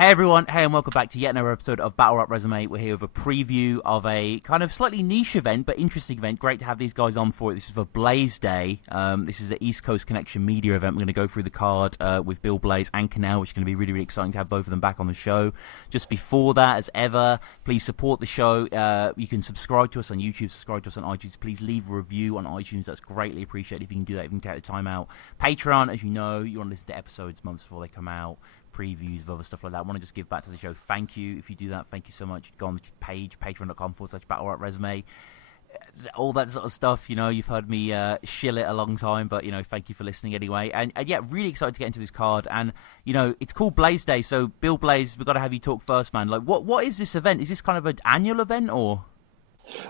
Hey everyone, hey and welcome back to yet another episode of Battle Rap Resume. We're here with a preview of a kind of slightly niche event, but interesting event. Great to have these guys on for it. This is for Blaze Day. This is the East Coast Connection Media event. We're going to go through the card with Bill Blaze and Kinell, which is going to be really, really exciting to have both of them back on the show. Just before that, as ever, please support the show. You can subscribe to us on YouTube, subscribe to us on iTunes. Please leave a review on iTunes. That's greatly appreciated if you can do that, if you can take the time out. Patreon, as you know, you want to listen to episodes months before they come out. Previews of other stuff like that. I want to just give back to the show. Thank you if you do that. Thank you so much. Go on the page, patreon.com/battlerapresume. All that sort of stuff, you know, you've heard me shill it a long time, but, you know, thank you for listening anyway. And yeah, really excited to get into this card. And, you know, it's called Blaze Day, so Bill Blaze, we've got to have you talk first, man. Like, what is this event? Is this kind of an annual event, or...?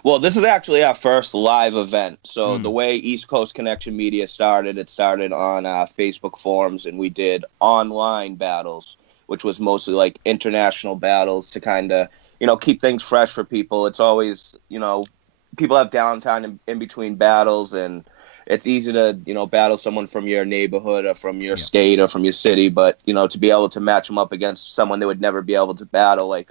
Well, this is actually our first live event. So the way East Coast Connection Media started, it started on Facebook forums, and we did online battles, which was mostly like international battles to kind of, you know, keep things fresh for people. It's always, you know, people have downtime in between battles, and it's easy to, you know, battle someone from your neighborhood or from your state or from your city. But, you know, to be able to match them up against someone they would never be able to battle, like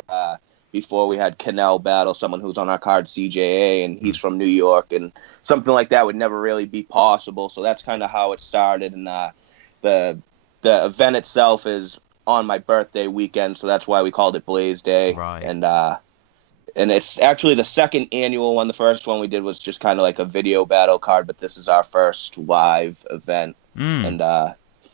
before we had Kinell battle someone who's on our card, CJA, and he's from New York, and something like that would never really be possible. So that's kind of how it started. And the event itself is on my birthday weekend, so that's why we called it Blaze Day. Right. And it's actually the second annual one. The first one we did was just kind of like a video battle card, but this is our first live event. And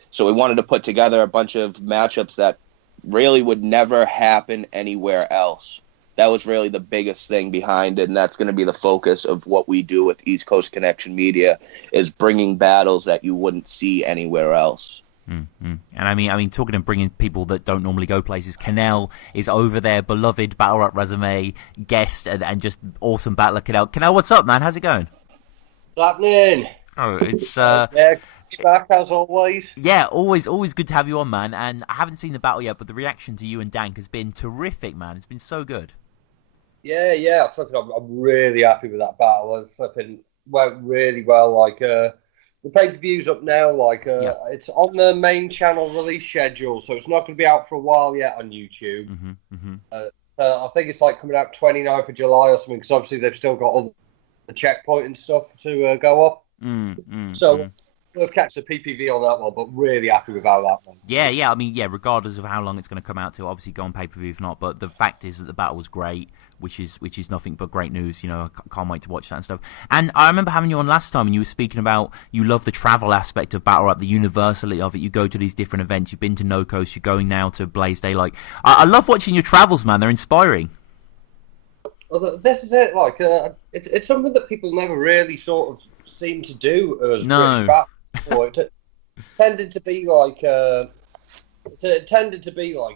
so we wanted to put together a bunch of matchups that really would never happen anywhere else. That was really the biggest thing behind it, and that's going to be the focus of what we do with East Coast Connection Media, is bringing battles that you wouldn't see anywhere else. And I mean, talking and bringing people that don't normally go places, Kinell is over there, beloved Battle Rap Resume guest, and just awesome battler. Kinell, what's up, man? How's it going? What's happening? Oh, it's yeah, back as always. Yeah, always good to have you on, man. And I haven't seen the battle yet, but the reaction to you and Dank has been terrific, man. It's been so good. Yeah. I'm really happy with that battle. It flipping went really well. Like the pay-per-view's up now. Like it's on the main channel release schedule, so it's not going to be out for a while yet on YouTube. I think it's like coming out 29th of July or something, because obviously they've still got all the checkpoint and stuff to go up. So we'll catch the PPV on that one, but really happy with how that one. Yeah. I mean, regardless of how long it's going to come out to, obviously go on pay-per-view if not. But the fact is that the battle was great, which is nothing but great news. You know, I can't wait to watch that and stuff. And I remember having you on last time, and you were speaking about you love the travel aspect of battle rap, the universality of it. You go to these different events. You've been to No Coast. You're going now to Blaze Day. Like, I love watching your travels, man. They're inspiring. Well, this is it. Like, it's something that people never really sort of seem to do as British battle. It tended to be like,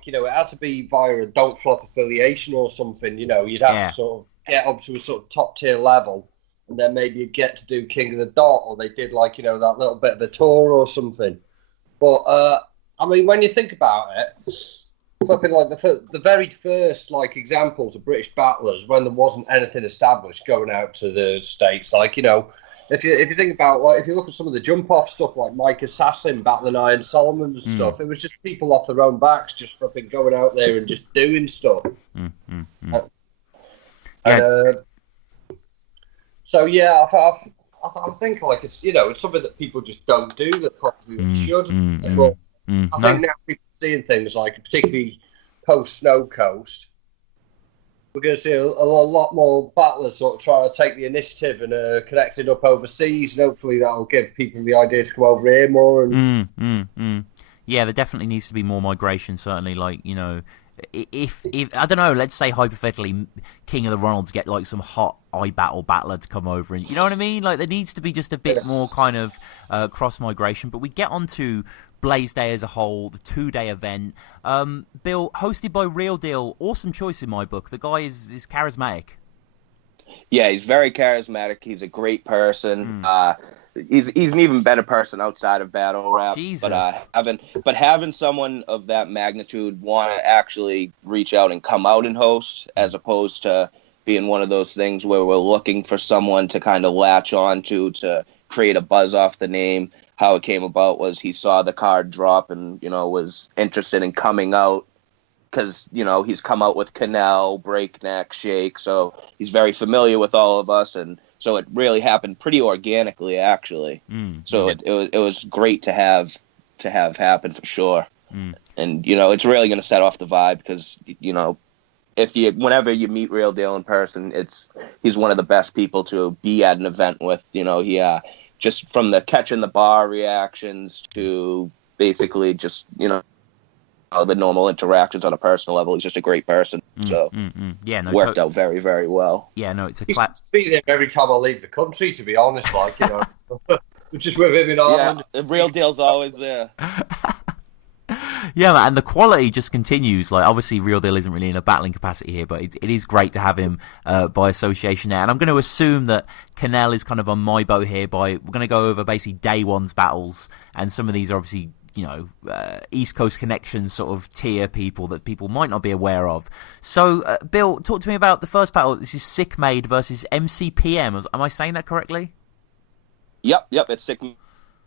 you know, it had to be via a Don't Flop affiliation or something. You know, you'd have to sort of get up to a sort of top tier level, and then maybe you'd get to do King of the Dot, or they did like, you know, that little bit of a tour or something. But I mean, when you think about it, flipping like the very first like examples of British battlers when there wasn't anything established going out to the States, like, you know, if you think about, like, if you look at some of the jump off stuff like Mike Assassin battling Iron Solomon and stuff, it was just people off their own backs just flipping going out there and just doing stuff. So yeah, I think like it's, you know, it's something that people just don't do that probably should. But I think now people are seeing things like, particularly post Snow Coast, we're going to see a lot more battlers sort of trying to take the initiative and connecting up overseas, and hopefully that'll give people the idea to come over here more. And... Yeah, there definitely needs to be more migration, certainly. Like, you know, if I don't know, let's say hypothetically King of the Ronalds get like some hot battler to come over, and you know what I mean? Like, there needs to be just a bit more kind of cross-migration. But we get on to Blaze Day as a whole, the 2-day event. Bill, hosted by Real Deal, awesome choice in my book. The guy is charismatic. Yeah, he's very charismatic. He's a great person. He's an even better person outside of battle rap. Jesus. But having someone of that magnitude want to actually reach out and come out and host, as opposed to being one of those things where we're looking for someone to kind of latch on to create a buzz off the name. How it came about was he saw the card drop and, you know, was interested in coming out because he's come out with Kinell, Breakneck, Shake, so he's very familiar with all of us, and so it really happened pretty organically, actually. So it was great to have happen for sure. And it's really going to set off the vibe because whenever you meet Real Deal in person, he's one of the best people to be at an event with. He just from the catching the bar reactions to basically just the normal interactions on a personal level. He's just a great person. So yeah, no, worked out very, very well. Yeah, no, it's a see him every time I leave the country, to be honest. Just with him in Ireland. Yeah, the Real Deal's always there. Yeah, man, and the quality just continues. Like, obviously, Real Deal isn't really in a battling capacity here, but it is great to have him by association there. And I'm going to assume that Kinell is kind of on my boat here. We're going to go over basically day one's battles, and some of these are obviously East Coast connections sort of tier people that people might not be aware of. So, Bill, talk to me about the first battle. This is Sick Made versus MCPM. Am I saying that correctly? Yep, it's Sick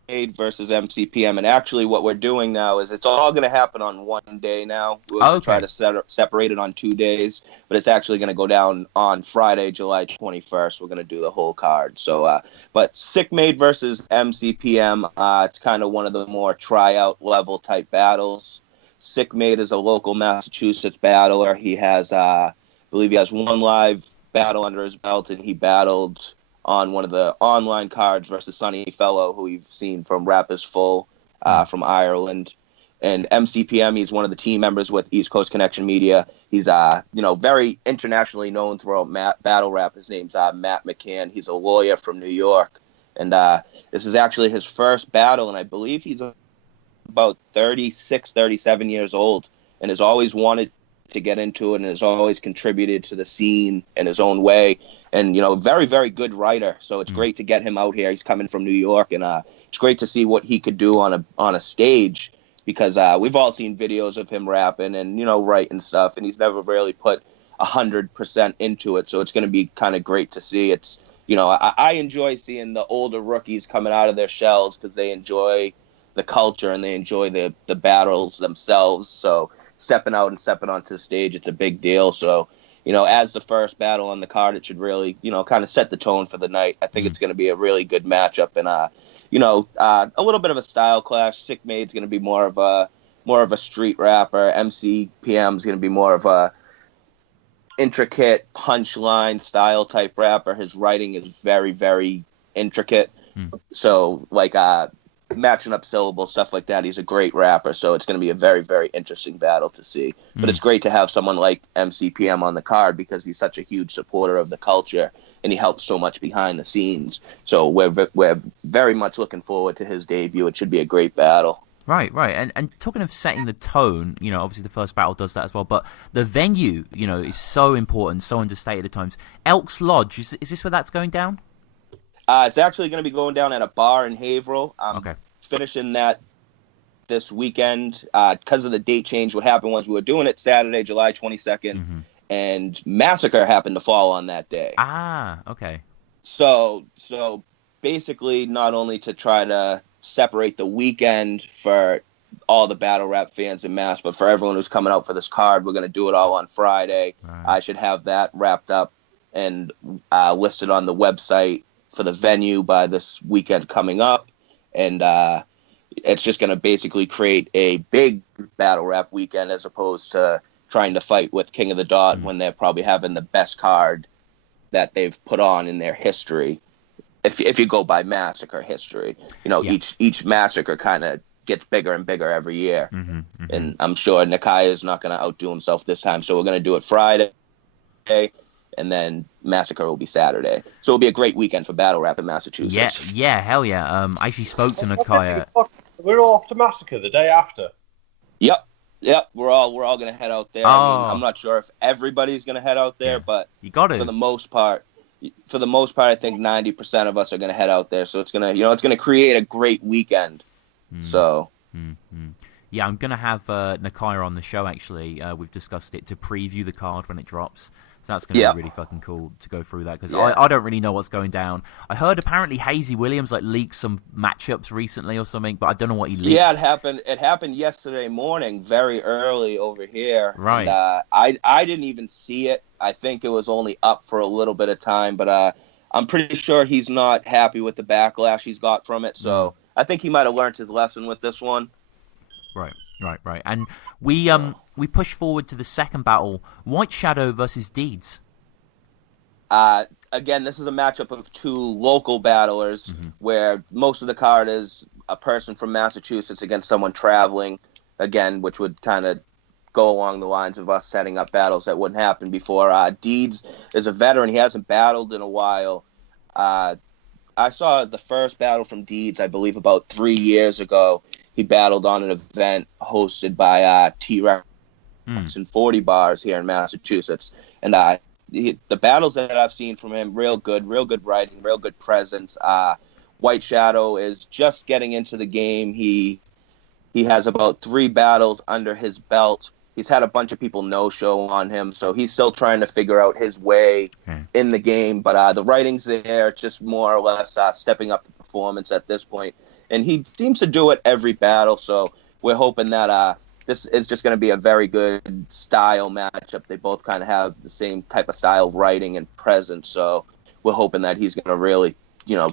Made versus MCPM, and actually what we're doing now is it's all going to happen on one day now. We're going to try to separate it on 2 days, but it's actually going to go down on Friday, July 21st. We're going to do the whole card. So, but Sick Made versus MCPM, it's kind of one of the more tryout level type battles. Sick Made is a local Massachusetts battler. He has, I believe he has one live battle under his belt, and he battled on one of the online cards versus Sonny Fellow, who we've seen from Rap is Full from Ireland. And MCPM, he's one of the team members with East Coast Connection Media. He's very internationally known throughout battle rap. His name's Matt McCann. He's a lawyer from New York. And this is actually his first battle, and I believe he's about 36, 37 years old, and has always wanted to get into it and has always contributed to the scene in his own way. And, very, very good writer. So it's great to get him out here. He's coming from New York, and it's great to see what he could do on a stage, because we've all seen videos of him rapping and, writing stuff, and he's never really put 100% into it. So it's going to be kind of great to see. It's, I enjoy seeing the older rookies coming out of their shells because they enjoy the culture and they enjoy the battles themselves. So stepping out and stepping onto the stage, it's a big deal. So, as the first battle on the card, it should really, kind of set the tone for the night. I think it's going to be a really good matchup, and a little bit of a style clash. Sick Made's going to be more of a street rapper. MCPM's going to be more of a intricate punchline style type rapper. His writing is very, very intricate. So matching up syllables, stuff like that. He's a great rapper, so it's going to be a very, very interesting battle to see. But it's great to have someone like MCPM on the card because he's such a huge supporter of the culture and he helps so much behind the scenes. So we're very much looking forward to his debut. It should be a great battle. Right. And talking of setting the tone, obviously the first battle does that as well, but the venue, is so important, so understated at times. Elks Lodge, is this where that's going down? It's actually going to be going down at a bar in Haverhill. Okay. Finishing that this weekend because of the date change. What happened was we were doing it Saturday, July 22nd, and Massacre happened to fall on that day. Okay. So basically, not only to try to separate the weekend for all the battle rap fans in Mass, but for everyone who's coming out for this card, we're going to do it all on Friday. Right. I should have that wrapped up and listed on the website for the venue by this weekend coming up. And it's just going to basically create a big battle rap weekend as opposed to trying to fight with King of the Dot when they're probably having the best card that they've put on in their history. If you go by Massacre history, each Massacre kind of gets bigger and bigger every year. And I'm sure Nakai is not going to outdo himself this time. So we're going to do it Friday, and then Massacre will be Saturday. So it'll be a great weekend for battle rap in Massachusetts. Yeah, hell yeah. I actually spoke to Nakai. We're all off to Massacre the day after. Yep. We're all going to head out there. I mean, I'm not sure if everybody's going to head out there, but you got it. For the most part, I think 90% of us are going to head out there. So it's going to create a great weekend. So. Yeah, I'm going to have Nakai on the show, actually. We've discussed it to preview the card when it drops. So that's going to be really fucking cool to go through that, because I don't really know what's going down. I heard apparently Hazy Williams leaked some matchups recently or something, but I don't know what he leaked. Yeah, it happened yesterday morning, very early over here. Right. And, I didn't even see it. I think it was only up for a little bit of time, but I'm pretty sure he's not happy with the backlash he's got from it. So I think he might have learned his lesson with this one. Right. And we push forward to the second battle, White Shadow versus Deeds. Again, this is a matchup of two local battlers where most of the card is a person from Massachusetts against someone traveling, again, which would kind of go along the lines of us setting up battles that wouldn't happen before. Deeds is a veteran. He hasn't battled in a while. I saw the first battle from Deeds, I believe, about 3 years ago. He battled on an event hosted by T-Rex and 40 Bars here in Massachusetts. And the battles that I've seen from him, real good writing, real good presence. White Shadow is just getting into the game. He has about 3 battles under his belt. He's had a bunch of people no-show on him, so he's still trying to figure out his way in the game. But the writing's there, just more or less stepping up the performance at this point. And he seems to do it every battle, so we're hoping that this is just going to be a very good style matchup. They both kind of have the same type of style of writing and presence, so we're hoping that he's going to really,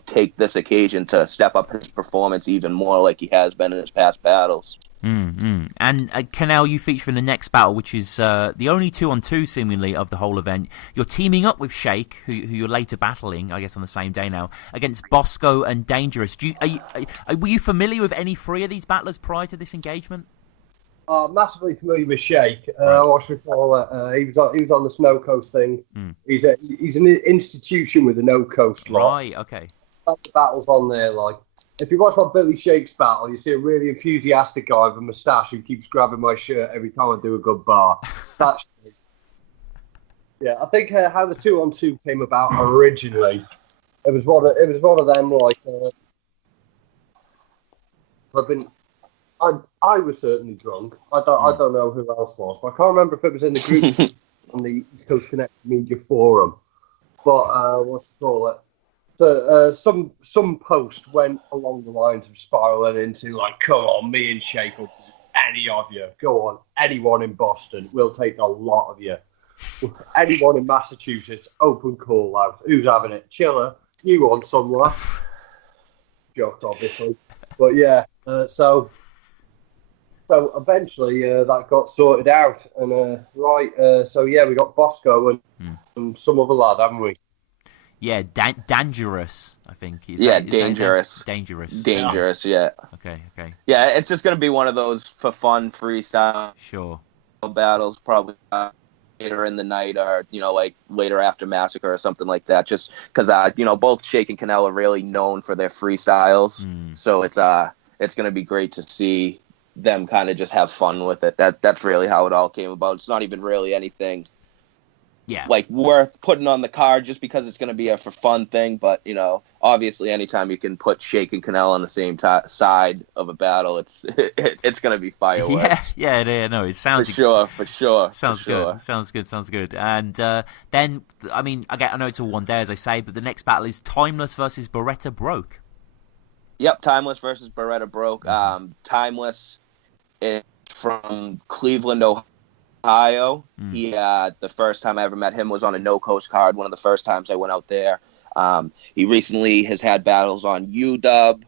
take this occasion to step up his performance even more like he has been in his past battles. And Kinell, you feature in the next battle, which is the only 2-on-2 seemingly of the whole event. You're teaming up with Shake, who you're later battling, I guess on the same day now, against Bosco and Dangerous. Were you familiar with any 3 of these battlers prior to this engagement? Massively familiar with Shake. What should we call it? He was on the Snow Coast thing. He's an institution with the No Coast lot. Right. Okay. The battles on there, if you watch my Billy Shake's battle, you see a really enthusiastic guy with a moustache who keeps grabbing my shirt every time I do a good bar. That's I think how the 2-on-2 came about originally. It was one of them I was certainly drunk. I don't know who else was, but I can't remember if it was in the group on the East Coast Connect Media Forum. But what's it called? So, some post went along the lines of spiraling into come on, me and Shake will beat any of you. Go on, anyone in Boston, we'll take a lot of you. Anyone in Massachusetts, open call out. Who's having it? Chiller, you want some laugh? Joked, obviously, but yeah. So eventually that got sorted out, and we got Bosco and some other lad, haven't we? Yeah, Dangerous, I think. Dangerous. Dangerous, yeah. Okay. Yeah, it's just going to be one of those for fun freestyle battles, probably later in the night or, later after Massacre or something like that, just because, both Shake and Kinell are really known for their freestyles. So it's going to be great to see them kind of just have fun with it. That's really how it all came about. It's not even really anything worth putting on the card just because it's going to be a for fun thing. But, obviously anytime you can put Shake and Kinell on the same side of a battle, it's going to be fireworks. Yeah, no, it sounds... For sure. Sounds good. And then, I know it's all one day, as I say, but the next battle is Timeless versus Beretta Broke. Yep, Timeless versus Beretta Broke. Timeless is from Cleveland, Ohio. He the first time I ever met him was on a No Coast card, one of the first times I went out there. He recently has had battles on UW.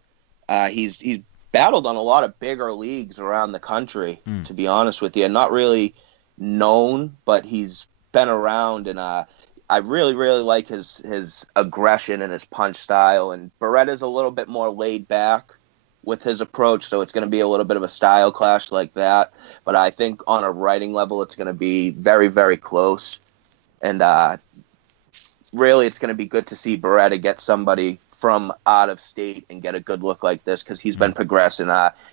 He's battled on a lot of bigger leagues around the country, to be honest with you. Not really known, but he's been around, and I really, really like his aggression and his punch style. And Beretta's a little bit more laid back with his approach, so it's going to be a little bit of a style clash like that. But I think on a writing level, it's going to be very, very close. And really, it's going to be good to see Beretta get somebody from out of state and get a good look like this, because he's been progressing.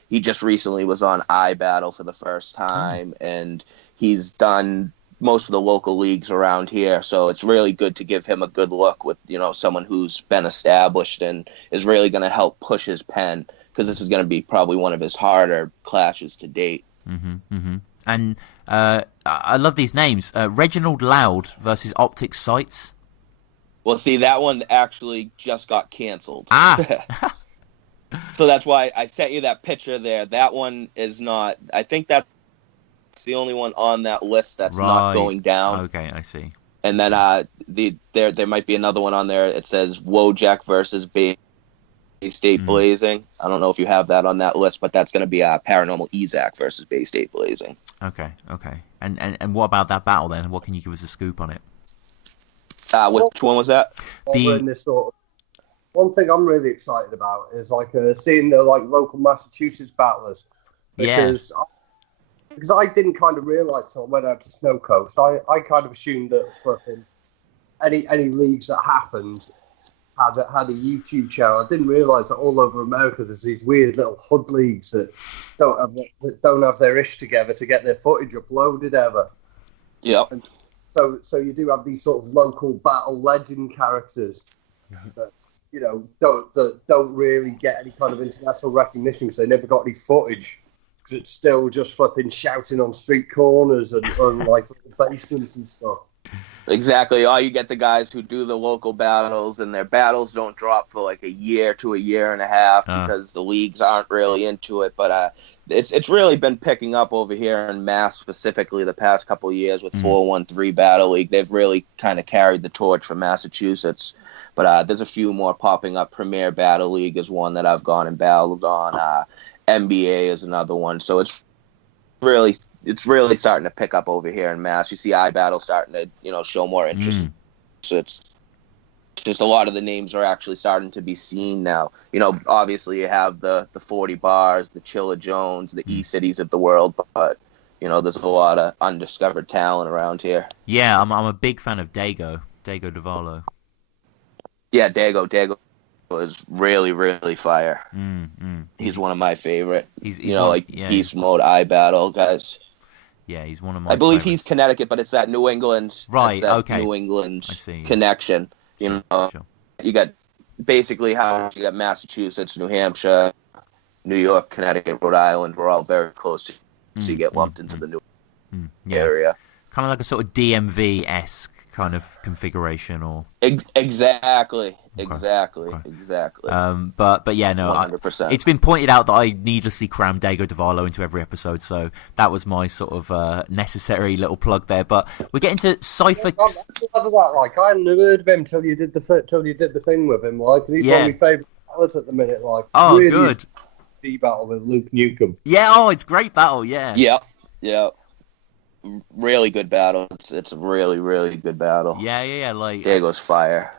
He just recently was on iBattle for the first time, and he's done most of the local leagues around here, so it's really good to give him a good look with someone who's been established and is really going to help push his pen, because this is going to be probably one of his harder clashes to date. And I love these names. Reginald Loud versus Optic Sights. Well, see, that one actually just got canceled. Ah. So that's why I sent you that picture there. That one is not. I think that's the only one on that list that's not going down. Okay, I see. And then there might be another one on there. It says Wojak versus Bay State Blazing. I don't know if you have that on that list, but that's going to be Paranormal Ezak versus Bay State Blazing. Okay. And what about that battle then? What can you give us a scoop on it? Which one was that? One thing I'm really excited about is seeing the local Massachusetts battlers, because I didn't kind of realise till I went out to Snow Coast. I kind of assumed that flipping any leagues that happened had a YouTube channel. I didn't realise that all over America there's these weird little HUD leagues that don't have their ish together to get their footage uploaded ever. Yeah. So you do have these sort of local battle legend characters that don't really get any kind of international recognition because they never got any footage. Because it's still just flipping shouting on street corners and basements and stuff. Exactly. You get the guys who do the local battles, and their battles don't drop for like a year to a year and a half because the leagues aren't really into it. But it's really been picking up over here in Mass, specifically the past couple of years with 413 Battle League. They've really kind of carried the torch for Massachusetts. But there's a few more popping up. Premier Battle League is one that I've gone and battled on. NBA is another one. So it's really starting to pick up over here in Mass. You see iBattle starting to, show more interest. So it's just a lot of the names are actually starting to be seen now. Obviously you have the 40 Bars, the Chilla Jones, the E-Cities of the world, but, there's a lot of undiscovered talent around here. Yeah, I'm a big fan of Dago DeValo. Yeah, Dago is really, really fire. He's one of my favorite. He's Beast Mode, iBattle guys. Yeah, he's one of my. I believe favorites. He's Connecticut, but it's that New England. Right. Okay. New England connection. Sure. You got basically how you got Massachusetts, New Hampshire, New York, Connecticut, Rhode Island. We're all very close, so you get lumped into the New area. Kind of like a sort of DMV-esque kind of configuration, or exactly. Okay. But yeah, no, 100%. It's been pointed out that I needlessly crammed Dago DeValo into every episode, so that was my sort of necessary little plug there. But we're getting to Cypher. I hadn't heard of him till you did the thing with him. He's one of my favourite battles at the minute. Really good. Battle with Luke Newcomb. Yeah, it's a great battle. Yeah. Yeah. Really good battle. It's a really, really good battle. Yeah. Dago's fire.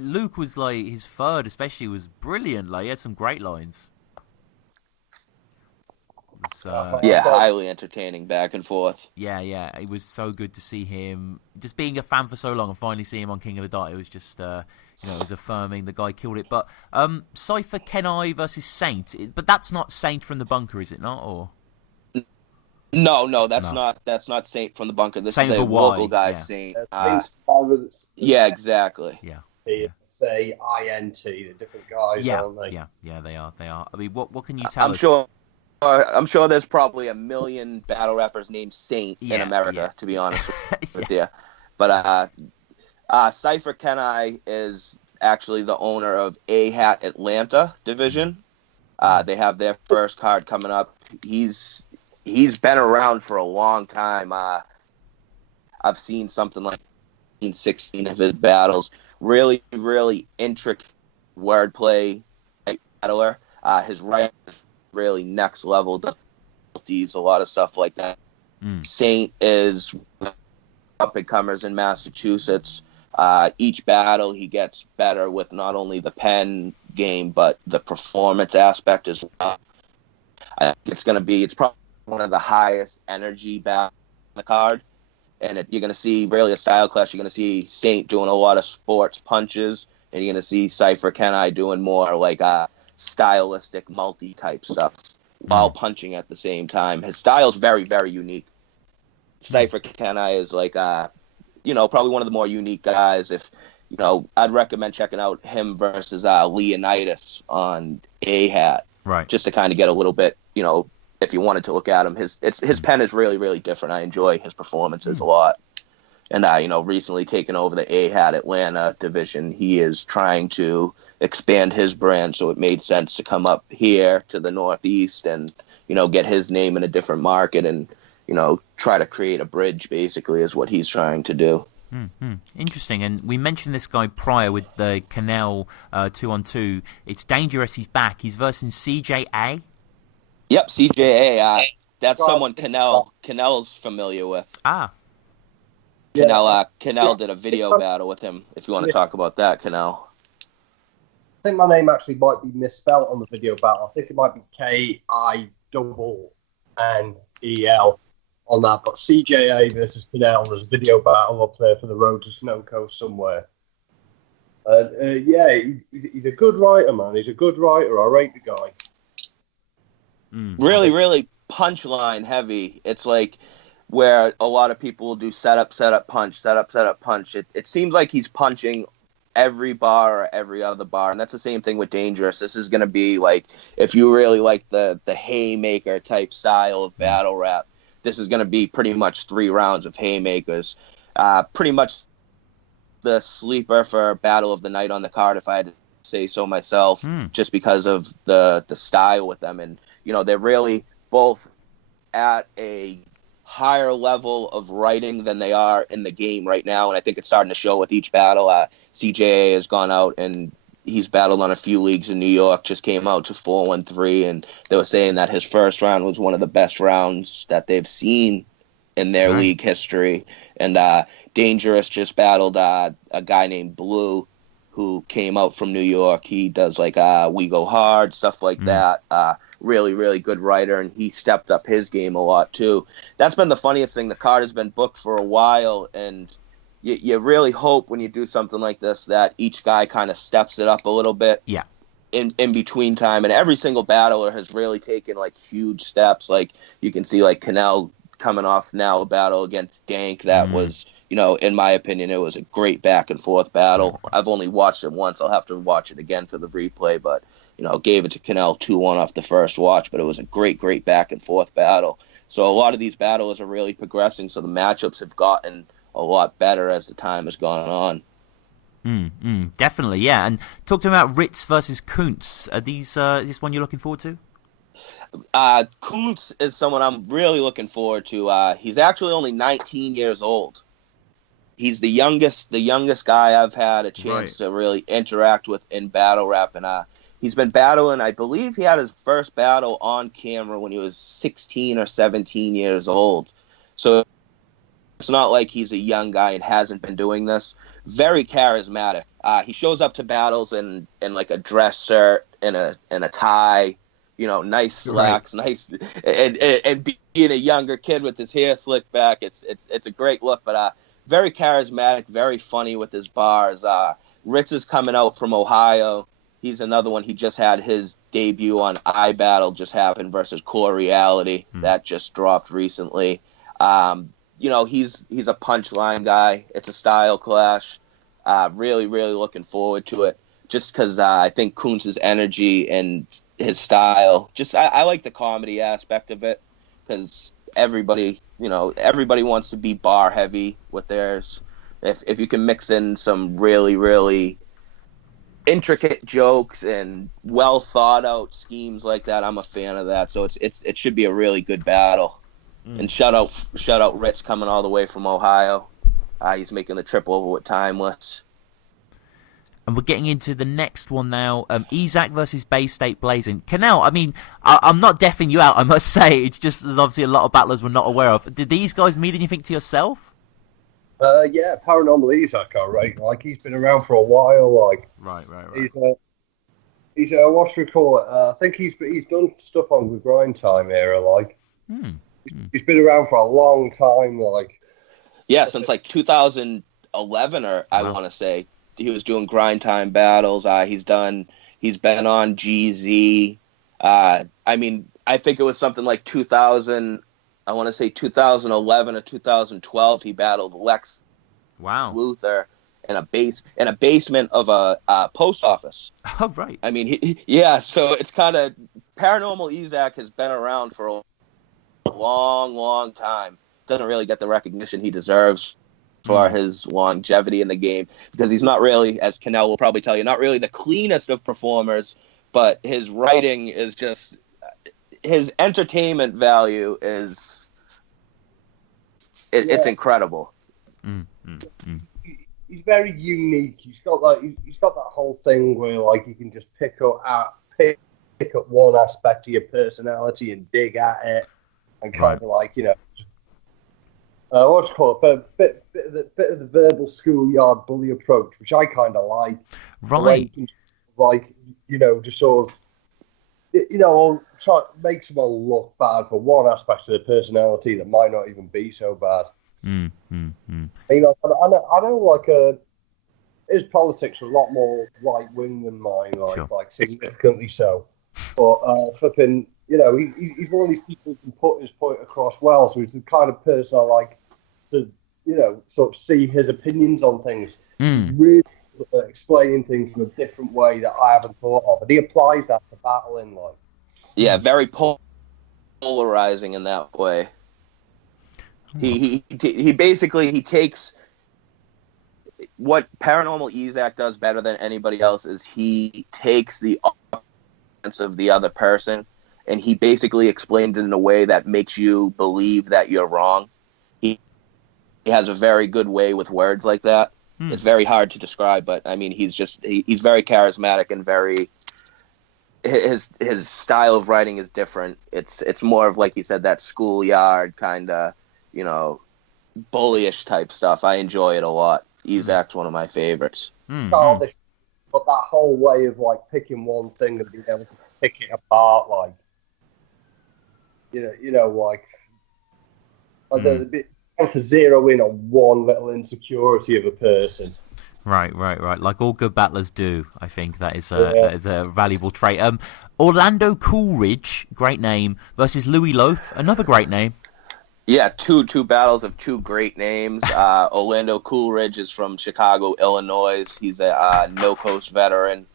Luke was his third, especially, was brilliant. He had some great lines. Highly entertaining back and forth. Yeah. It was so good to see him. Just being a fan for so long and finally seeing him on King of the Dot, it was just, it was affirming. The guy killed it. But Cypher Kenai versus Saint. But that's not Saint from the bunker, is it not? Or No, that's not Saint from the bunker. This Saint is a local guy, Saint. Yeah, exactly. Yeah. Say INT, the different guys, aren't they? Yeah, they are. I mean, what can you tell us? I'm sure there's probably a million battle rappers named Saint in America, to be honest with you. But Cypher Kenai is actually the owner of A-Hat Atlanta division. They have their first card coming up. He's been around for a long time. I've seen something like 16 of his battles. Really, really intricate wordplay battler. His writing is really next level. Does a lot of stuff like that. Saint is up and comers in Massachusetts. Each battle he gets better with not only the pen game but the performance aspect as well. I think it's probably one of the highest energy battles on the card, and you're going to see really a style clash. You're going to see Saint doing a lot of sports punches, and you're going to see Cypher Kenai doing more stylistic multi-type stuff while punching at the same time. His style's very, very unique. Cypher Kenai is probably one of the more unique guys. If I'd recommend checking out him versus Leonidas on A-Hat, right? Just to kind of get a little bit if you wanted to look at him, his pen is really, really different. I enjoy his performances a lot. And, recently taken over the A-Hat Atlanta division, he is trying to expand his brand, so it made sense to come up here to the Northeast and, get his name in a different market and, try to create a bridge, basically, is what he's trying to do. Mm-hmm. Interesting. And we mentioned this guy prior with the Kinell 2-on-2. It's Dangerous. He's back. He's versing CJA. Yep, CJA. That's someone Kinell's familiar with. Ah. Kinell did a video battle with him, if you want to talk about that, Kinell. I think my name actually might be misspelled on the video battle. I think it might be Kinnel on that. But CJA versus Kinell, there's a video battle up there for the Road to Snow Coast somewhere. He's a good writer, man. He's a good writer. I rate the guy. Really, really punchline heavy. It's like where a lot of people will do setup, punch, setup, punch. It seems like he's punching every bar or every other bar, and that's the same thing with Dangerous. This is going to be like, if you really like the haymaker type style of battle rap, this is going to be pretty much 3 rounds of haymakers. Pretty much the sleeper for Battle of the Night on the card, if I had to say so myself, just because of the style with them. And, they're really both at a higher level of writing than they are in the game right now, and I think it's starting to show with each battle. CJA has gone out and he's battled on a few leagues in New York, just came out to 4-1-3, and they were saying that his first round was one of the best rounds that they've seen in their league history. And Dangerous just battled a guy named Blue, who came out from New York. He does like We Go Hard, stuff like that. Really, really good writer, and he stepped up his game a lot too. That's been the funniest thing. The card has been booked for a while, and you really hope when you do something like this that each guy kind of steps it up a little bit. Yeah. In between time, and every single battler has really taken like huge steps. Like you can see, like Kinell coming off now a battle against Dank that was, in my opinion, it was a great back and forth battle. I've only watched it once. I'll have to watch it again for the replay, but gave it to Kinell 2-1 off the first watch, but it was a great, great back and forth battle. So a lot of these battles are really progressing, so the matchups have gotten a lot better as the time has gone on. Definitely, yeah. And talk to me about Ritz versus Kuntz. Are these is this one you're looking forward to? Kuntz is someone I'm really looking forward to. He's actually only 19 years old. He's the youngest guy I've had a chance to really interact with in battle rap, and he's been battling. I believe he had his first battle on camera when he was 16 or 17 years old. So it's not like he's a young guy and hasn't been doing this. Very charismatic. He shows up to battles in like a dress shirt and a tie, nice slacks, nice, and being a younger kid with his hair slicked back. It's a great look, but very charismatic, very funny with his bars. Ritz is coming out from Ohio. He's another one. He just had his debut on iBattle just happened versus Core Reality. That just dropped recently. He's a punchline guy. It's a style clash. Really, really looking forward to it. Just because I think Kuntz's energy and his style. I like the comedy aspect of it because everybody wants to be bar heavy with theirs. If you can mix in some really, really intricate jokes and well thought out schemes like that, I'm a fan of that. So it should be a really good battle. And shout out Ritz coming all the way from Ohio. He's making the trip over with Timeless. And we're getting into the next one now. Isaac versus Bay State Blazing. Kinell, I mean, I'm not deafing you out, I must say. It's just there's obviously a lot of battlers we're not aware of. Did these guys mean anything to yourself? Yeah, Paranormal Isaac, right? Like, he's been around for a while. Like, right. He's what should we call it? I think he's done stuff on the Grind Time era. Like, he's been around for a long time. Like, yeah, since like 2011, or I want to say. He was doing Grind Time battles. He's been on GZ. I think it was something like 2000. I want to say 2011 or 2012. He battled Lex Luthor in a basement of a post office. Oh, right. I mean, so it's kind of Paranormal Isaac has been around for a long time. Doesn't really get the recognition he deserves for his longevity in the game, because he's not really, as Kinell will probably tell you, not really the cleanest of performers, but his writing is just, his entertainment value is, it's incredible. He's very unique. He's got that whole thing where like you can just pick up one aspect of your personality and dig at it, and kind of like, you know, what's it called, a bit of the verbal schoolyard bully approach, which I kind of like. Right. Like, you know, just sort of, you know, try make someone look bad for one aspect of their personality that might not even be so bad. You know, I know, like, his politics are a lot more right wing than mine, like significantly so. But flipping, you know, he's one of these people who can put his point across well. So he's the kind of person I like to, you know, sort of see his opinions on things. He's really explaining things in a different way that I haven't thought of, and he applies that to battling, like. Yeah, very polarizing in that way. He basically, he takes what Paranormal Ezak does better than anybody else is he takes the offense of the other person and he basically explains it in a way that makes you believe that you're wrong. He has a very good way with words like that. It's very hard to describe, but I mean, he's very charismatic and very, his style of writing is different. It's more of, like he said, that schoolyard kind of, you know, bullyish type stuff. I enjoy it a lot. Ezak's one of my favorites. Childish, but that whole way of like picking one thing and being able to pick it apart, like, you know, like to zero in on one little insecurity of a person. Right. Like all good battlers do. I think that is a valuable trait. Orlando Coolidge, great name, versus Louis Loaf, another great name. Yeah, two battles of two great names. Orlando Coolidge is from Chicago, Illinois. He's a No Coast veteran.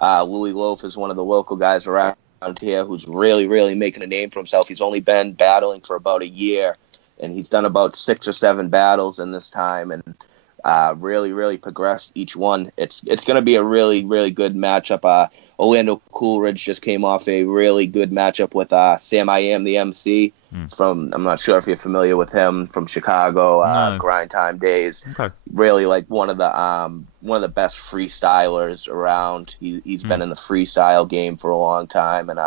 Louis Loaf is one of the local guys around here who's really, really making a name for himself. He's only been battling for about a year, and he's done about 6 or 7 battles in this time, and really, really progressed each one. It's going to be a really, really good matchup. Orlando Coolidge just came off a really good matchup with Sam I Am, the MC, from, I'm not sure if you're familiar with him, from Chicago, No. Grind Time days. Okay. Really, like one of the best freestylers around. He's been in the freestyle game for a long time, and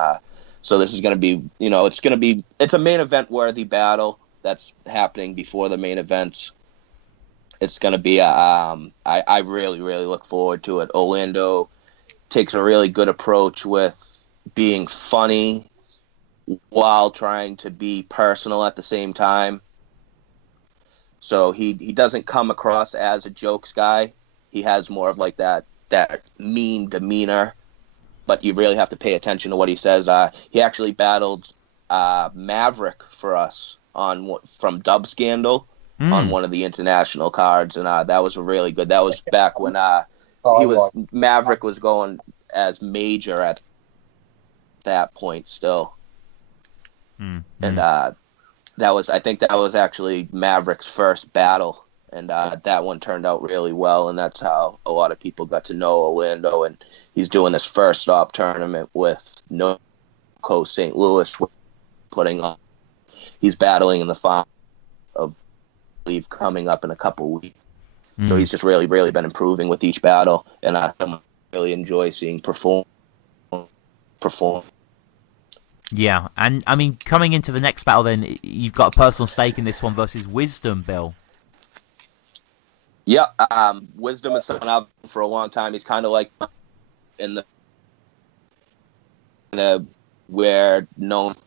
so this is going to be, you know, it's a main event worthy battle that's happening before the main events. It's going to be I really, really look forward to it. Orlando takes a really good approach with being funny while trying to be personal at the same time. So he doesn't come across as a jokes guy. He has more of like that mean demeanor, but you really have to pay attention to what he says. He actually battled Maverick for us from Dub Scandal on one of the international cards, and that was really good. That was back when Maverick was going as major at that point still. And I think that was actually Maverick's first battle, and that one turned out really well, and that's how a lot of people got to know Orlando. And he's doing this first stop tournament with No Coast St. Louis putting on. He's battling in the final of, I believe, coming up in a couple weeks. So he's just really, really been improving with each battle, and I really enjoy seeing perform. Yeah, and I mean, coming into the next battle, then you've got a personal stake in this one versus Wisdom, Bill. Yeah, Wisdom has been out for a long time. He's kind of like in the we're known for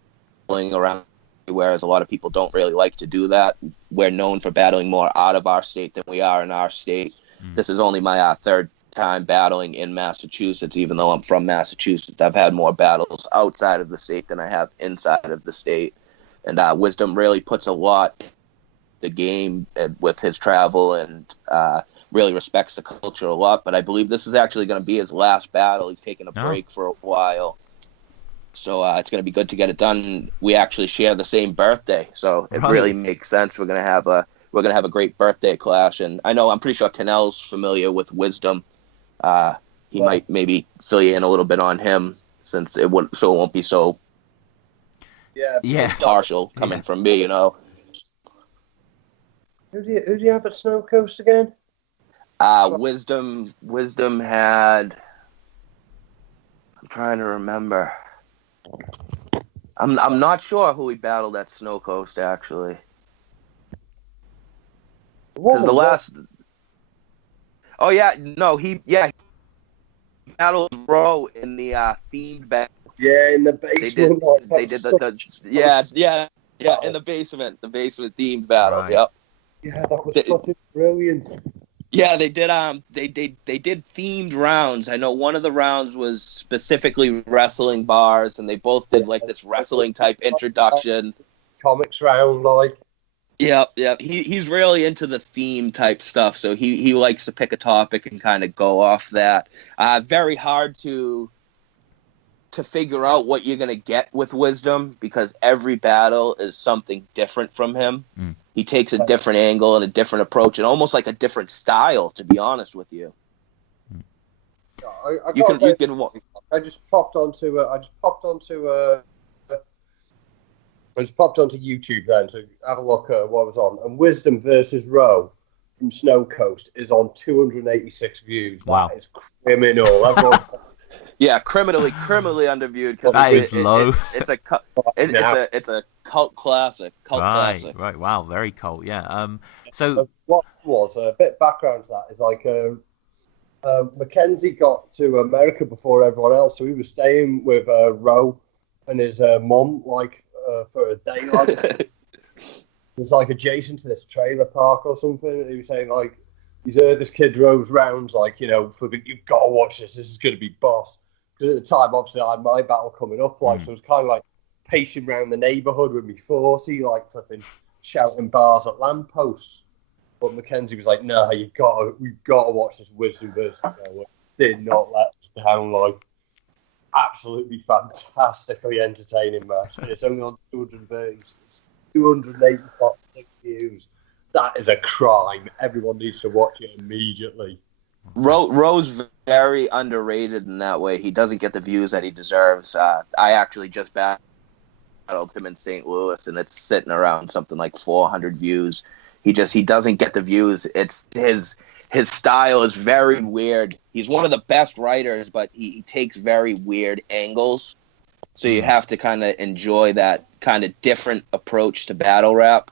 battling around, whereas a lot of people don't really like to do that. We're known for battling more out of our state than we are in our state. This is only my third time battling in Massachusetts, even though I'm from Massachusetts. I've had more battles outside of the state than I have inside of the state. And Wisdom really puts a lot in the game with his travel, and really respects the culture a lot. But I believe this is actually going to be his last battle. He's taking a break for a while. So it's going to be good to get it done. We actually share the same birthday, so it really makes sense. We're going to have a great birthday clash, and I'm pretty sure Kinell's familiar with Wisdom. He might maybe fill you in a little bit on him, since it won't be so partial coming from me. Who do you have at Snow Coast again? Wisdom had. I'm trying to remember. I'm not sure who he battled at Snow Coast, actually. Because the last. Oh yeah, no, he battled Ro in the themed battle. Yeah, in the basement. They did in the basement themed battle. Right. Yep. Yeah, that was fucking brilliant. Yeah, they did. They did themed rounds. I know one of the rounds was specifically wrestling bars, and they both did like this wrestling type introduction. Comics round, like. Yeah. He's really into the theme type stuff, so he likes to pick a topic and kind of go off that. Very hard to figure out what you're gonna get with Wisdom, because every battle is something different from him. He takes a different angle and a different approach, and almost like a different style, to be honest with you. I just popped onto YouTube then to have a look at what was on, and Wisdom versus Ro from Snow Coast is on 286 views. Wow. That is criminal. Everyone's criminally underviewed, because that is low. It's a cult classic. Right. Wow, very cult. Yeah. So what was a bit of background to that is like Mackenzie got to America before everyone else, so he was staying with Ro and his mum for a day. Like it was like adjacent to this trailer park or something. He was saying like he's heard this kid rows rounds you've got to watch this. This is going to be boss. Because at the time, obviously, I had my battle coming up, so it was kind of like pacing around the neighbourhood with me 40, like flipping shouting bars at lampposts. But Mackenzie was like, "No, we've got to watch this Wisdom versus Ro." Did not let us down. Like, absolutely fantastically entertaining match. And it's only on 286 views. That is a crime. Everyone needs to watch it immediately. Ro's very underrated in that way. He doesn't get the views that he deserves. I actually just battled him in St. Louis, and it's sitting around something like 400 views. He doesn't get the views. It's his style is very weird. He's one of the best writers, but he takes very weird angles. So you have to kind of enjoy that kind of different approach to battle rap.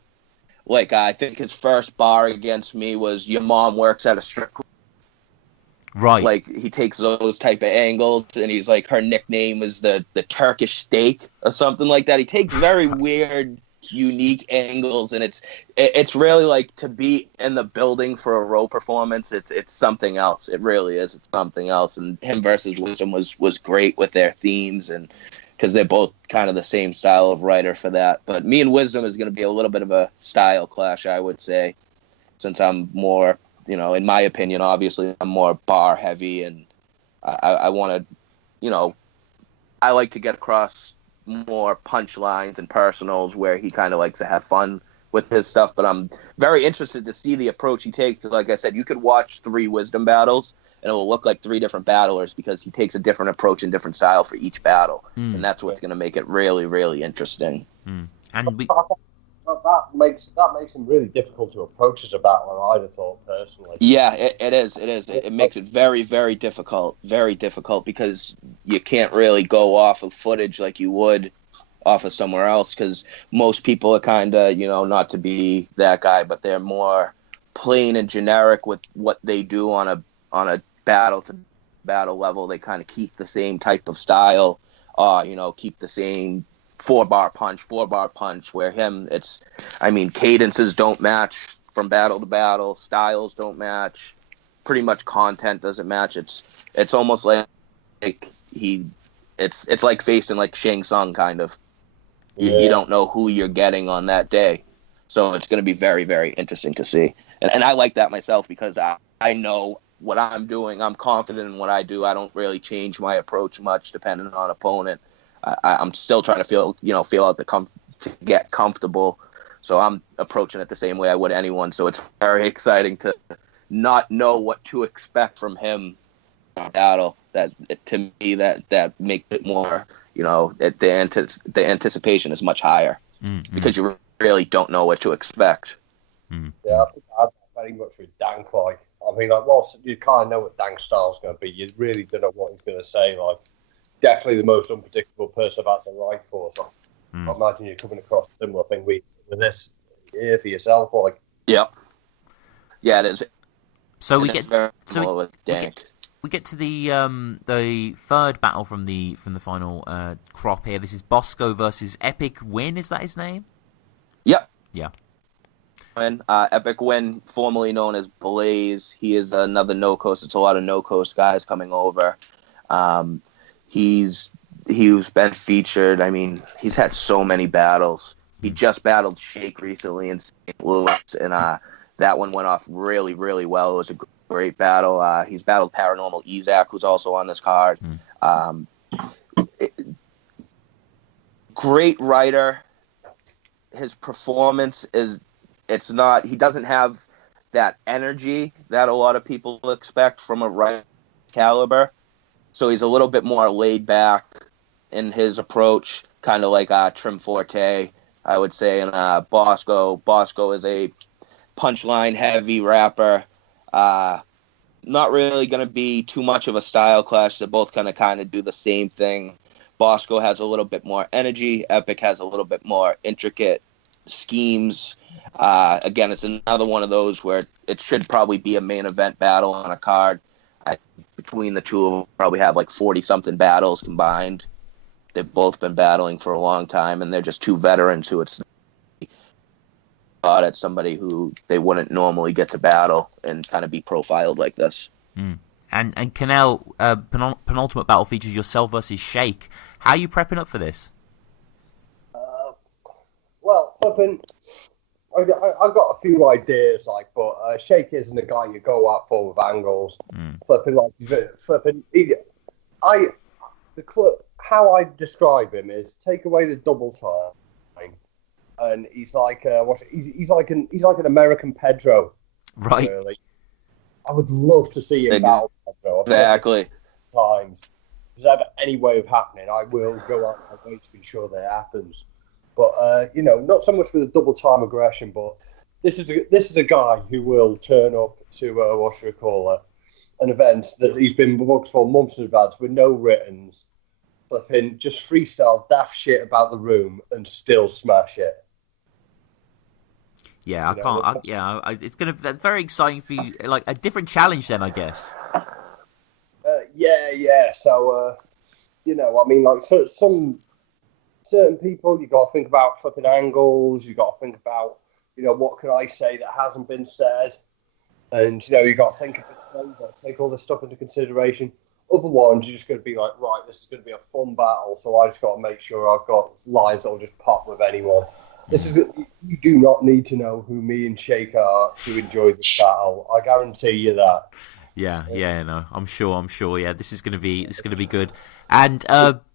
Like, I think his first bar against me was, "Your mom works at a strip club." Right. Like, he takes those type of angles, and he's like, her nickname is the Turkish steak or something like that. He takes very weird, unique angles, and it's really like, to be in the building for a Ro performance. It's something else. It really is. It's something else. And him versus Wisdom was great with their themes, and because they're both kind of the same style of writer for that. But me and Wisdom is going to be a little bit of a style clash, I would say, since I'm more, in my opinion, obviously, I'm more bar heavy, and I want to, I like to get across more punchlines and personals where he kind of likes to have fun with his stuff. But I'm very interested to see the approach he takes. Because like I said, you could watch 3 Wisdom battles, and it will look like 3 different battlers, because he takes a different approach and different style for each battle. And that's what's going to make it really, really interesting. And that makes him really difficult to approach as a battler, I'd have thought, personally. Yeah, it is. It makes it very, very difficult. Very difficult, because you can't really go off of footage like you would off of somewhere else, because most people are kind of, not to be that guy, but they're more plain and generic with what they do on a battle to battle level. They kind of keep the same type of style, keep the same 4-bar punch, where him, cadences don't match from battle to battle, styles don't match, pretty much content doesn't match. It's almost like it's like facing like Shang Tsung, kind of. You don't know who you're getting on that day. So it's going to be very, very interesting to see. And I like that myself, because I know what I'm doing. I'm confident in what I do. I don't really change my approach much depending on opponent. I'm still trying to feel out to get comfortable. So I'm approaching it the same way I would anyone. So it's very exciting to not know what to expect from him in a battle. That to me that makes it more, the anticipation is much higher because you really don't know what to expect. Yeah, I think that's very much with Dank. Like, I mean, like, whilst you kind of know what Dank's style's going to be, you really don't know what he's going to say. Like, definitely the most unpredictable person I've had to write for. So I imagine you're coming across a similar thing with this here for yourself. Like, Yep. Yeah, it is. So we get to the third battle from the final crop here. This is Bosco versus Epic Win. Is that his name? Yep. Yeah. Epic Win, formerly known as Blaze. He is another no coast. It's a lot of no coast guys coming over. He's been featured. I mean, he's had so many battles. He just battled Shake recently in St. Louis, and that one went off really, really well. It was a great battle. He's battled Paranormal Ezak, who's also on this card. Great writer. His performance he doesn't have that energy that a lot of people expect from a writer caliber. So he's a little bit more laid back in his approach, kind of like Trim Forte, I would say. And Bosco is a punchline heavy rapper. Not really going to be too much of a style clash. They're both going to kind of do the same thing. Bosco has a little bit more energy. Epic has a little bit more intricate schemes. Again, it's another one of those where it should probably be a main event battle on a card. Between the two of them, probably have like 40-something battles combined. They've both been battling for a long time, and they're just two veterans who it's somebody who they wouldn't normally get to battle and kind of be profiled like this. And Kinell, penultimate battle features yourself versus Shake. How are you prepping up for this? Well, flipping, I've got a few ideas, like, but Shake isn't the guy you go out for with angles. How I describe him is take away the double time, and he's like he's like an American Pedro, right? Really. I would love to see him battle Pedro. Exactly. Times, if there's ever any way of happening, I will go out my way to ensure that happens. But not so much for the double time aggression, but this is a guy who will turn up to an event that he's been booked for months in advance with no writtens, flipping just freestyle daft shit about the room and still smash it. Yeah, it's gonna be very exciting for you, like a different challenge then, I guess. Yeah. So, I mean, like some certain people, you got to think about flipping angles. You got to think about, what can I say that hasn't been said, and you got to think of it. Take all this stuff into consideration. Other ones, you're just going to be like, right, this is going to be a fun battle, so I just got to make sure I've got lines that will just pop with anyone. You do not need to know who me and Shake are to enjoy this battle. I guarantee you that. Yeah, no, I'm sure. Yeah, this is going to be good. And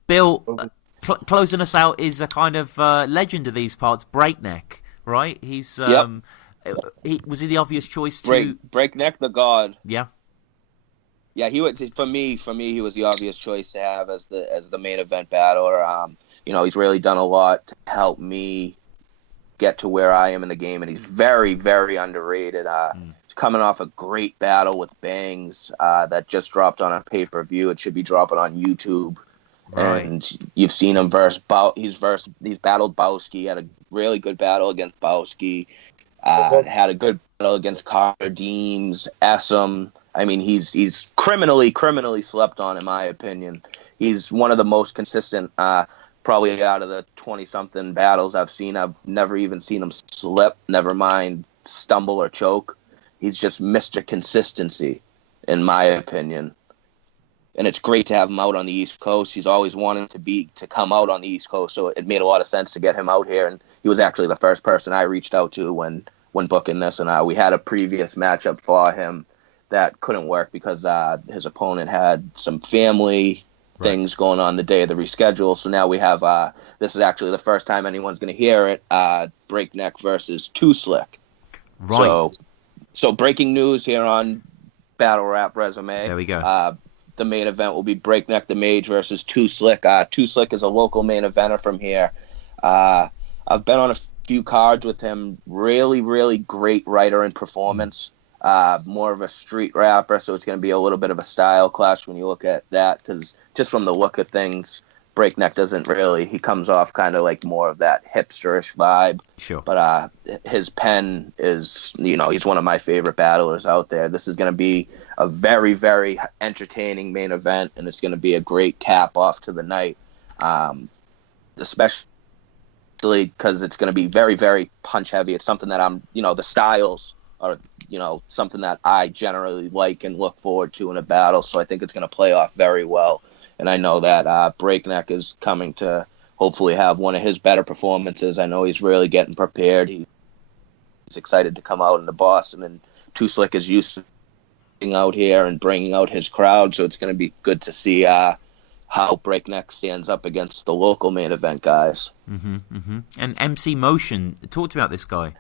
Bill, closing us out is a kind of legend of these parts, Breakneck, right? He's was he the obvious choice to Breakneck the God? Yeah. Yeah, he was for me. He was the obvious choice to have as the main event battler. He's really done a lot to help me get to where I am in the game, and he's very, very underrated. He's coming off a great battle with Bangs that just dropped on a pay-per-view. It should be dropping on YouTube. Right. And you've seen him he's battled Bowski, had a really good battle against Bowski, had a good battle against Carter Deems, Essam. I mean, he's criminally slept on, in my opinion. He's one of the most consistent, probably out of the 20-something battles I've seen. I've never even seen him slip, never mind stumble or choke. He's just Mr. Consistency, in my opinion. And it's great to have him out on the East Coast. He's always wanted to come out on the East Coast, so it made a lot of sense to get him out here. And he was actually the first person I reached out to when booking this. And we had a previous matchup for him that couldn't work because his opponent had some family things going on the day of the reschedule. So now we have this is actually the first time anyone's going to hear it. Breakneck versus Too Slick. Right. So breaking news here on Battle Rap Resume. There we go. The main event will be Breakneck the Mage versus Too Slick. Too Slick is a local main eventer from here. I've been on a few cards with him. Really, really great writer and performance. More of a street rapper, so it's going to be a little bit of a style clash when you look at that, because just from the look of things, Breakneck doesn't really, he comes off kind of like more of that hipsterish vibe. Sure. But his pen is, he's one of my favorite battlers out there. This is going to be a very, very entertaining main event, and it's going to be a great cap off to the night, especially because it's going to be very, very punch heavy. It's something that the styles are, something that I generally like and look forward to in a battle. So I think it's going to play off very well. And I know that Breakneck is coming to hopefully have one of his better performances. I know he's really getting prepared. He's excited to come out into Boston, and Too Slick is used to being out here and bringing out his crowd. So it's going to be good to see how Breakneck stands up against the local main event guys. And MC Motion, talk to me about this guy.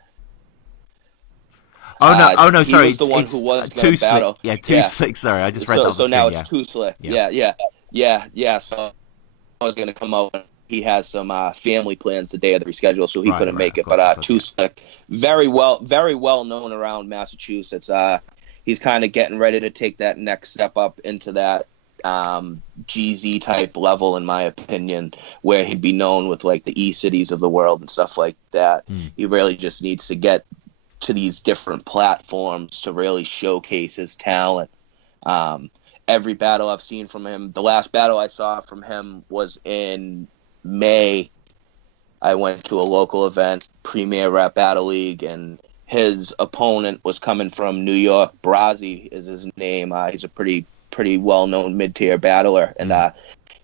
Oh no! Sorry, he was the one who was Too Slick. Battle. Yeah, Too Slick. Sorry, I just read that. So now it's Too Slick. Yeah. So I was going to come out. He has some family plans the day of the reschedule, so he couldn't make it. But Too Slick, very well known around Massachusetts. He's kind of getting ready to take that next step up into that GZ type level, in my opinion, where he'd be known with like the E-cities of the world and stuff like that. He really just needs to get to these different platforms to really showcase his talent. Every battle I've seen from him, the last battle I saw from him was in May. I went to a local event, Premier Rap Battle League, and his opponent was coming from New York. Brazzi is his name. He's a pretty well-known mid-tier battler, and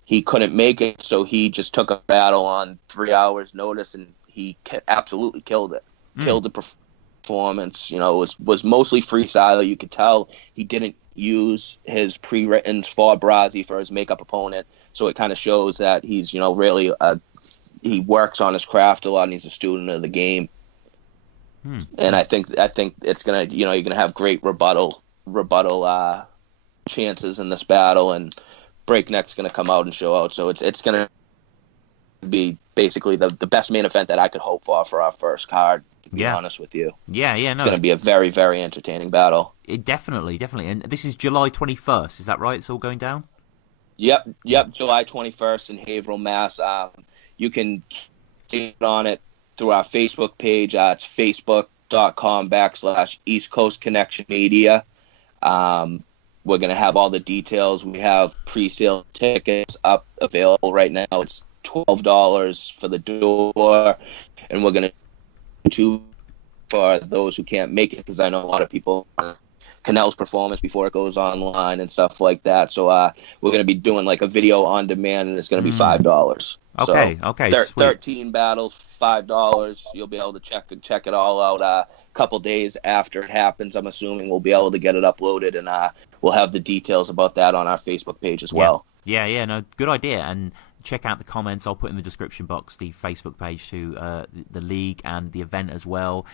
he couldn't make it, so he just took a battle on 3 hours' notice, and he absolutely killed it. Killed the performance. Was mostly freestyle. You could tell he didn't use his pre-written for Brazzi for his makeup opponent, so it kind of shows that he's really he works on his craft a lot, and he's a student of the game. And I think it's gonna you're gonna have great rebuttal chances in this battle, and Breakneck's gonna come out and show out. So it's gonna be basically the best main event that I could hope for our first card. To be honest with you. No. It's going to be a very, very entertaining battle. Definitely. And this is July 21st, is that right? It's all going down? Yep, July 21st in Haverhill, Mass. You can get on it through our Facebook page. It's facebook.com/East Coast Connection Media. We're going to have all the details. We have pre-sale tickets up available right now. It's $12 for the door, and we're going to for those who can't make it, because I know a lot of people Kinell's performance before it goes online and stuff like that. So we're going to be doing like a video on demand, and it's going to be $5. Okay. 13 battles, $5. You'll be able to check it all out. A couple days after it happens, I'm assuming we'll be able to get it uploaded, and we'll have the details about that on our Facebook page as well. Yeah, no, good idea. And check out the comments. I'll put in the description box the Facebook page to the league and the event as well.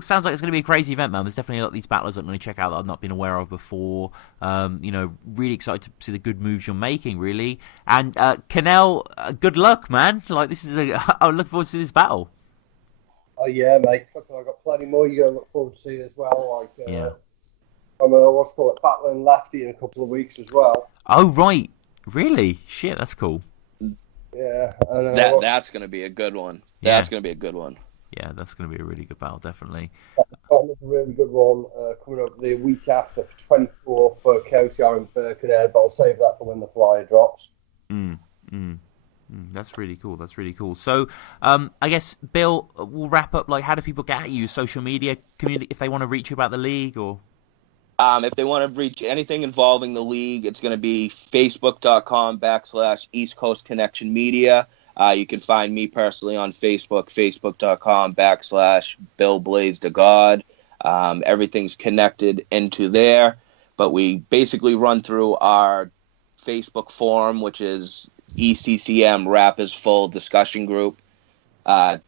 Sounds like it's going to be a crazy event, man. There's definitely a lot of these battlers I'm going to check out that I've not been aware of before. Really excited to see the good moves you're making, really. And Kinell, good luck, man. Like, this is I look forward to this battle. Oh yeah, mate. I've got plenty more you're going to look forward to seeing as well. Like, I'm what's called battling Lefty in a couple of weeks as well. Oh right, really? Shit, that's cool. Yeah, that's going to be a good one. That's going to be a good one. Yeah, that's going to be a really good battle, definitely. Another really good one coming up the week after, 24th for KOTR in Birkenhead, but I'll save that for when the flyer drops. That's really cool. So, I guess, Bill, we'll wrap up. Like, how do people get at you? Social media, community, if they want to reach you about the league, or? If they want to reach anything involving the league, it's going to be facebook.com/East Coast Connection Media. You can find me personally on Facebook, facebook.com/Bill Blaze to God. Everything's connected into there, but we basically run through our Facebook forum, which is ECCM Rap is Full discussion group. As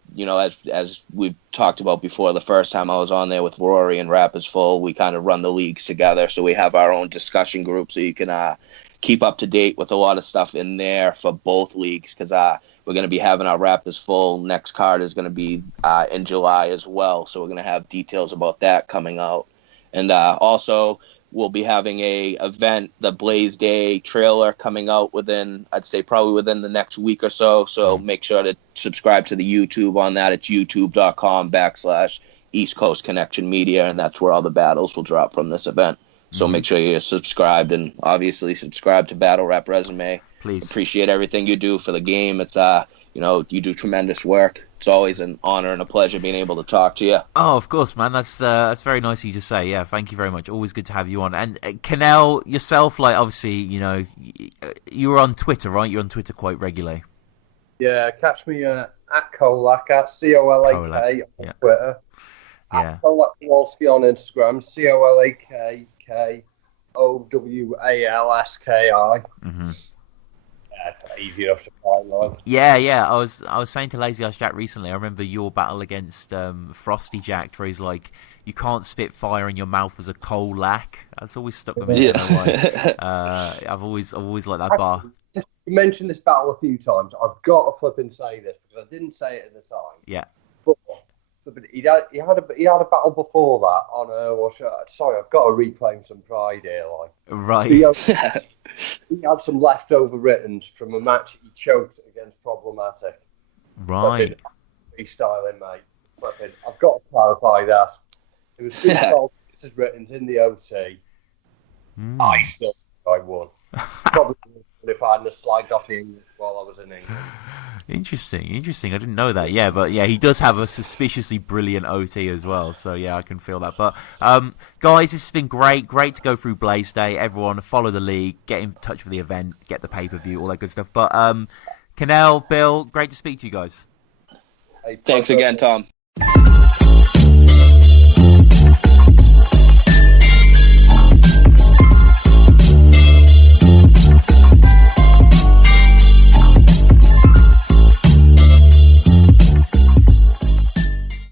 we've talked about before, the first time I was on there with Rory and Rap is Full, we kind of run the leagues together. So we have our own discussion group, so you can keep up to date with a lot of stuff in there for both leagues, because we're going to be having our Rap is Full. Next card is going to be in July as well. So we're going to have details about that coming out. And also, we'll be having a event, the Blaze Day trailer, coming out I'd say probably within the next week or so. So make sure to subscribe to the YouTube on that. It's youtube.com/East Coast Connection Media, and that's where all the battles will drop from this event. So make sure you're subscribed, and obviously subscribe to Battle Rap Resume. Please. Appreciate everything you do for the game. It's you do tremendous work. It's always an honor and a pleasure being able to talk to you. Oh, of course, man. That's very nice of you to say. Yeah, thank you very much. Always good to have you on. And Kinell, yourself, like, obviously, you're on Twitter, right? You're on Twitter quite regularly. Yeah, catch me at Kolak, at COLAK on Twitter. Yeah. At Kolak Kowalski on Instagram, COLAKKOWALSKI. Mm-hmm. It's easy enough to find, like. Yeah. I was saying to Lazy Ass Jack recently, I remember your battle against Frosty Jack, where he's like, you can't spit fire in your mouth as a coal lack. That's always stuck with me. Yeah. I've always liked that bar. You mentioned this battle a few times. I've got to flip and say this, because I didn't say it at the time. Yeah. But he had a battle before that on sorry, I've got to reclaim some pride here, like. Right. He had some leftover written from a match he choked against Problematic. Right. Freestyling, mate. Flipping. I've got to clarify that. It was 12 pieces written in the OT. I still think I won. Probably if I hadn't slagged off the English while I was in England. Interesting. I didn't know that. Yeah, but yeah, he does have a suspiciously brilliant OT as well. So yeah, I can feel that. But guys, this has been great. Great to go through Blaze Day. Everyone, follow the league, get in touch with the event, get the pay-per-view, all that good stuff. But Kinell, Bill, great to speak to you guys. Thanks again, Tom.